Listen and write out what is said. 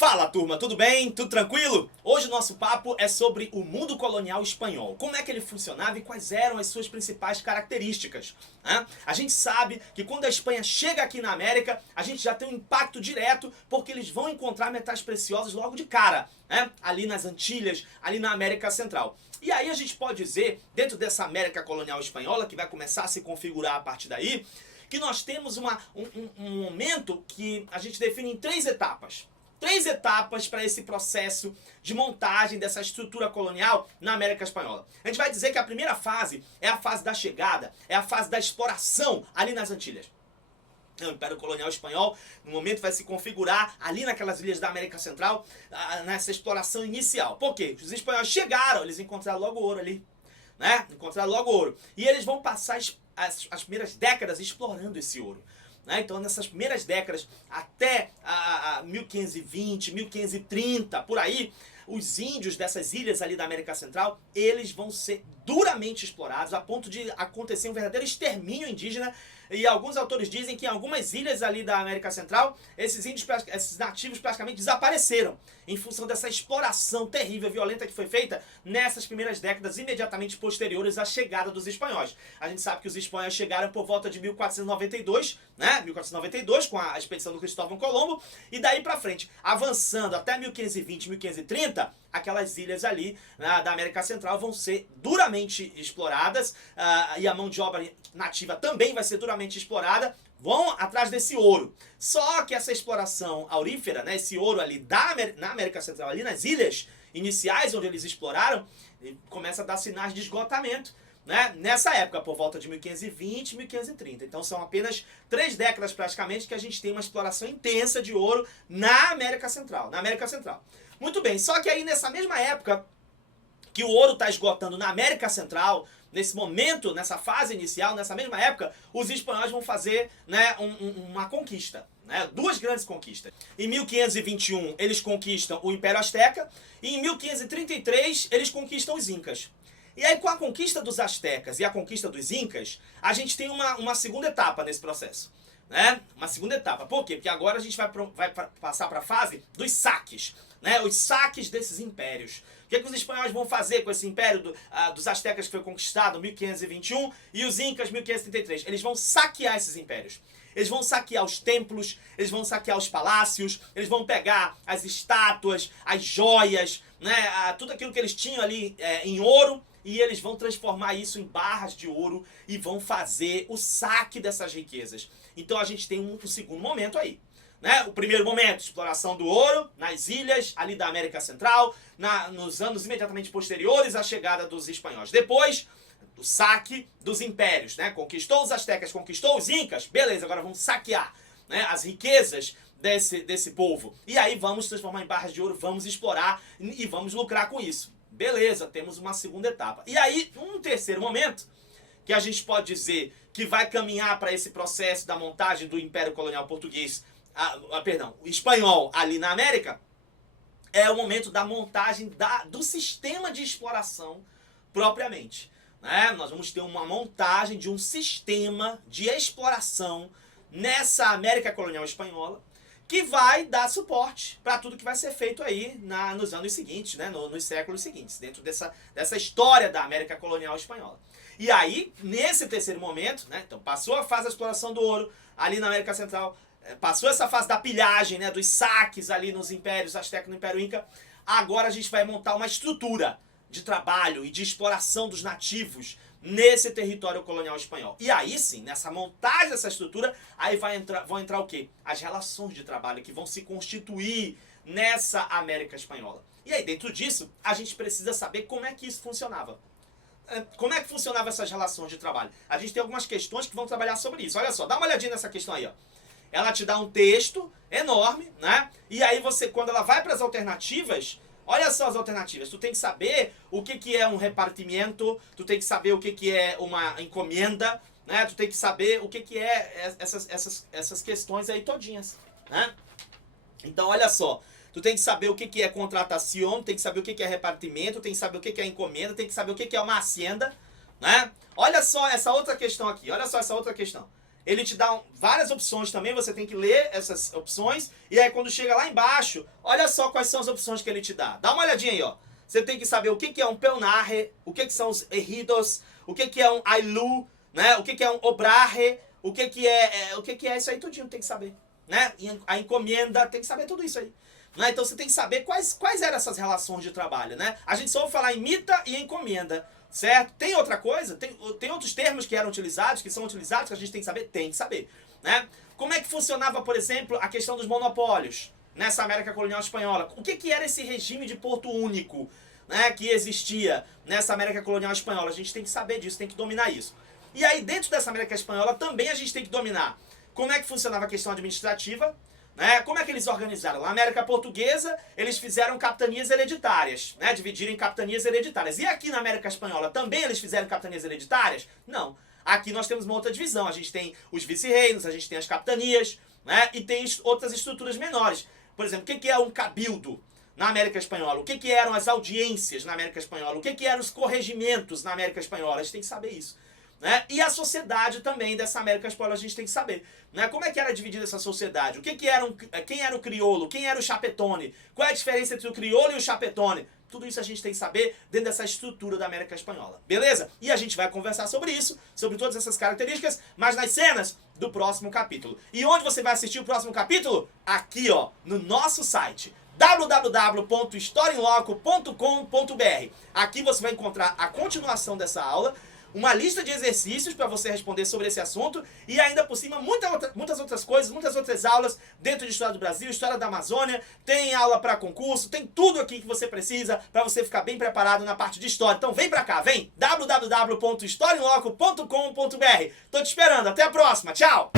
Fala turma, tudo bem? Tudo tranquilo? Hoje o nosso papo é sobre o mundo colonial espanhol. Como é que ele funcionava e quais eram as suas principais características, né? A gente sabe que quando a Espanha chega aqui na América, a gente já tem um impacto direto porque eles vão encontrar metais preciosos logo de cara, né? Ali nas Antilhas, ali na América Central. E aí a gente pode dizer, dentro dessa América colonial espanhola, que vai começar a se configurar a partir daí, que nós temos um momento que a gente define em três etapas. Três etapas para esse processo de montagem dessa estrutura colonial na América Espanhola. A gente vai dizer que a primeira fase é a fase da chegada, é a fase da exploração ali nas Antilhas. O Império Colonial Espanhol, no momento, vai se configurar ali naquelas ilhas da América Central, nessa exploração inicial. Por quê? Os espanhóis chegaram, eles encontraram logo ouro ali, né? Encontraram logo ouro. E eles vão passar as primeiras décadas explorando esse ouro. Então, nessas primeiras décadas, até 1520, 1530, por aí, os índios dessas ilhas ali da América Central, eles vão ser duramente explorados, a ponto de acontecer um verdadeiro extermínio indígena. E alguns autores dizem que em algumas ilhas ali da América Central, esses nativos praticamente desapareceram, em função dessa exploração terrível e violenta que foi feita nessas primeiras décadas imediatamente posteriores à chegada dos espanhóis. A gente sabe que os espanhóis chegaram por volta de 1492, né? 1492, com a expedição do Cristóvão Colombo, e daí pra frente, avançando até 1520, 1530, aquelas ilhas ali da América Central vão ser duramente exploradas, e a mão de obra nativa também vai ser duramente explorada, vão atrás desse ouro. Só que essa exploração aurífera, né, esse ouro ali na América Central, ali nas ilhas iniciais onde eles exploraram, começa a dar sinais de esgotamento, né, nessa época, por volta de 1520 e 1530. Então são apenas 3 décadas praticamente que a gente tem uma exploração intensa de ouro na América Central. Muito bem, só que aí nessa mesma época que o ouro está esgotando na América Central, nesse momento, nessa fase inicial, nessa mesma época, os espanhóis vão fazer, né, uma conquista, né, 2 grandes conquistas. Em 1521 eles conquistam o Império Azteca e em 1533 eles conquistam os Incas. E aí com a conquista dos Aztecas e a conquista dos Incas, a gente tem uma segunda etapa nesse processo. Né? Uma segunda etapa. Por quê? Porque agora a gente vai passar para a fase dos saques. Né? Os saques desses impérios. O que os espanhóis vão fazer com esse império dos Aztecas que foi conquistado em 1521 e os Incas em 1533? Eles vão saquear esses impérios. Eles vão saquear os templos, eles vão saquear os palácios, eles vão pegar as estátuas, as joias, né? Tudo aquilo que eles tinham ali em ouro, e eles vão transformar isso em barras de ouro e vão fazer o saque dessas riquezas. Então a gente tem um segundo momento aí. Né? O primeiro momento, exploração do ouro nas ilhas ali da América Central, nos anos imediatamente posteriores à chegada dos espanhóis. Depois, o saque dos impérios. Né? Conquistou os Aztecas, conquistou os Incas, beleza, agora vamos saquear, né, as riquezas desse povo. E aí vamos transformar em barras de ouro, vamos explorar e vamos lucrar com isso. Beleza, temos uma segunda etapa. E aí, um terceiro momento, que a gente pode dizer que vai caminhar para esse processo da montagem do Império Colonial Português, o espanhol ali na América, é o momento da montagem do sistema de exploração propriamente. Né? Nós vamos ter uma montagem de um sistema de exploração nessa América Colonial Espanhola, que vai dar suporte para tudo que vai ser feito aí nos anos seguintes, né? Nos séculos seguintes, dentro dessa história da América Colonial Espanhola. E aí, nesse terceiro momento, né? Então passou a fase da exploração do ouro ali na América Central, passou essa fase da pilhagem, né? Dos saques ali nos impérios Azteca e no Império Inca, agora a gente vai montar uma estrutura de trabalho e de exploração dos nativos nesse território colonial espanhol. E aí sim, nessa montagem dessa estrutura, aí vão entrar o quê? As relações de trabalho que vão se constituir nessa América Espanhola. E aí dentro disso, a gente precisa saber como é que isso funcionava. Como é que funcionavam essas relações de trabalho? A gente tem algumas questões que vão trabalhar sobre isso. Olha só, dá uma olhadinha nessa questão aí, ó. Ela te dá um texto enorme, né? E aí você, quando ela vai para as alternativas, olha só as alternativas. Tu tem que saber o que é um repartimento, tu tem que saber o que é uma encomenda, né? Tu tem que saber o que é essas questões aí todinhas, né? Então, olha só. Tu tem que saber o que é contratação, tem que saber o que é repartimento, tem que saber o que é encomenda, tem que saber o que é uma hacienda, né? Olha só essa outra questão aqui, olha só essa outra questão. ele te dá várias opções também, você tem que ler essas opções, e aí quando chega lá embaixo, olha só quais são as opções que ele te dá. Dá uma olhadinha aí, ó. Você tem que saber o que é um pelnarre, o que são os ejidos, o que é um ailu, né? O que é um obraje, o que é isso aí tudinho, tem que saber, né? A encomenda, tem que saber tudo isso aí. Né? Então você tem que saber quais eram essas relações de trabalho, né? A gente só ouve falar em mita e encomenda, certo? Tem outra coisa? Tem outros termos que eram utilizados, que são utilizados, que a gente tem que saber? Tem que saber, né? Como é que funcionava, por exemplo, a questão dos monopólios nessa América colonial espanhola? O que era esse regime de porto único, né, que existia nessa América colonial espanhola? A gente tem que saber disso, tem que dominar isso. E aí, dentro dessa América espanhola, também a gente tem que dominar como é que funcionava a questão administrativa, né? Como é que eles organizaram? Na América Portuguesa, eles fizeram capitanias hereditárias, né? Dividiram em capitanias hereditárias. E aqui na América Espanhola também eles fizeram capitanias hereditárias? Não. Aqui nós temos uma outra divisão. A gente tem os vice-reinos, a gente tem as capitanias, né? E tem outras estruturas menores. Por exemplo, o que é um cabildo na América Espanhola? O que eram as audiências na América Espanhola? O que eram os corregimentos na América Espanhola? A gente tem que saber isso. Né? E a sociedade também dessa América Espanhola a gente tem que saber. Né? Como é que era dividida essa sociedade? Quem era o crioulo? Quem era o chapetone? Qual é a diferença entre o crioulo e o chapetone? Tudo isso a gente tem que saber dentro dessa estrutura da América Espanhola. Beleza? E a gente vai conversar sobre isso, sobre todas essas características, mas nas cenas do próximo capítulo. E onde você vai assistir o próximo capítulo? Aqui, ó, no nosso site www.historiainloco.com.br. Aqui você vai encontrar a continuação dessa aula, uma lista de exercícios para você responder sobre esse assunto e ainda por cima muitas outras coisas, muitas outras aulas dentro de História do Brasil, História da Amazônia, tem aula para concurso, tem tudo aqui que você precisa para você ficar bem preparado na parte de História. Então vem para cá, vem! www.historiainloco.com.br. Tô te esperando, até a próxima, tchau!